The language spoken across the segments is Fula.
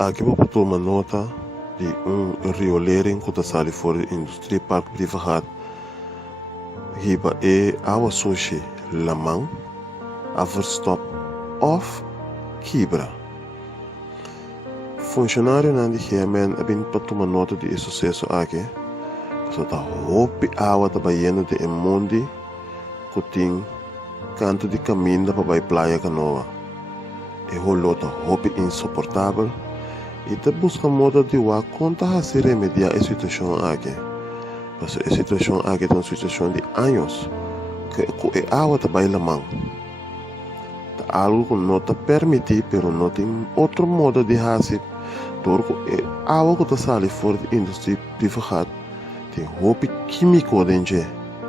Aqui vou botar uma nota de riolering que está ali fora da indústria parque privado. Hiba awa sushi lamang, a verstop of kibra. Funcionário na de Yemen abin para tomar nota de sucesso aqui. Só tá hopi awa tá baiano de emundi, kuting canto de caminho para vai praia canoa. E rolo tá hopi insuportável. E te busca modo de wa conta a se remediar a situação aqui. Porque a situação aqui é uma situação de anos. Que a água está bem lamang. Algo que não te permite, mas não tem outro modo de fazer. Porque a água que está saindo fora da indústria privada tem roupa química dentro.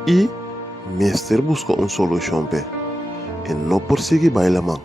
E mestre busca uma solução. E não por seguir bem lamang.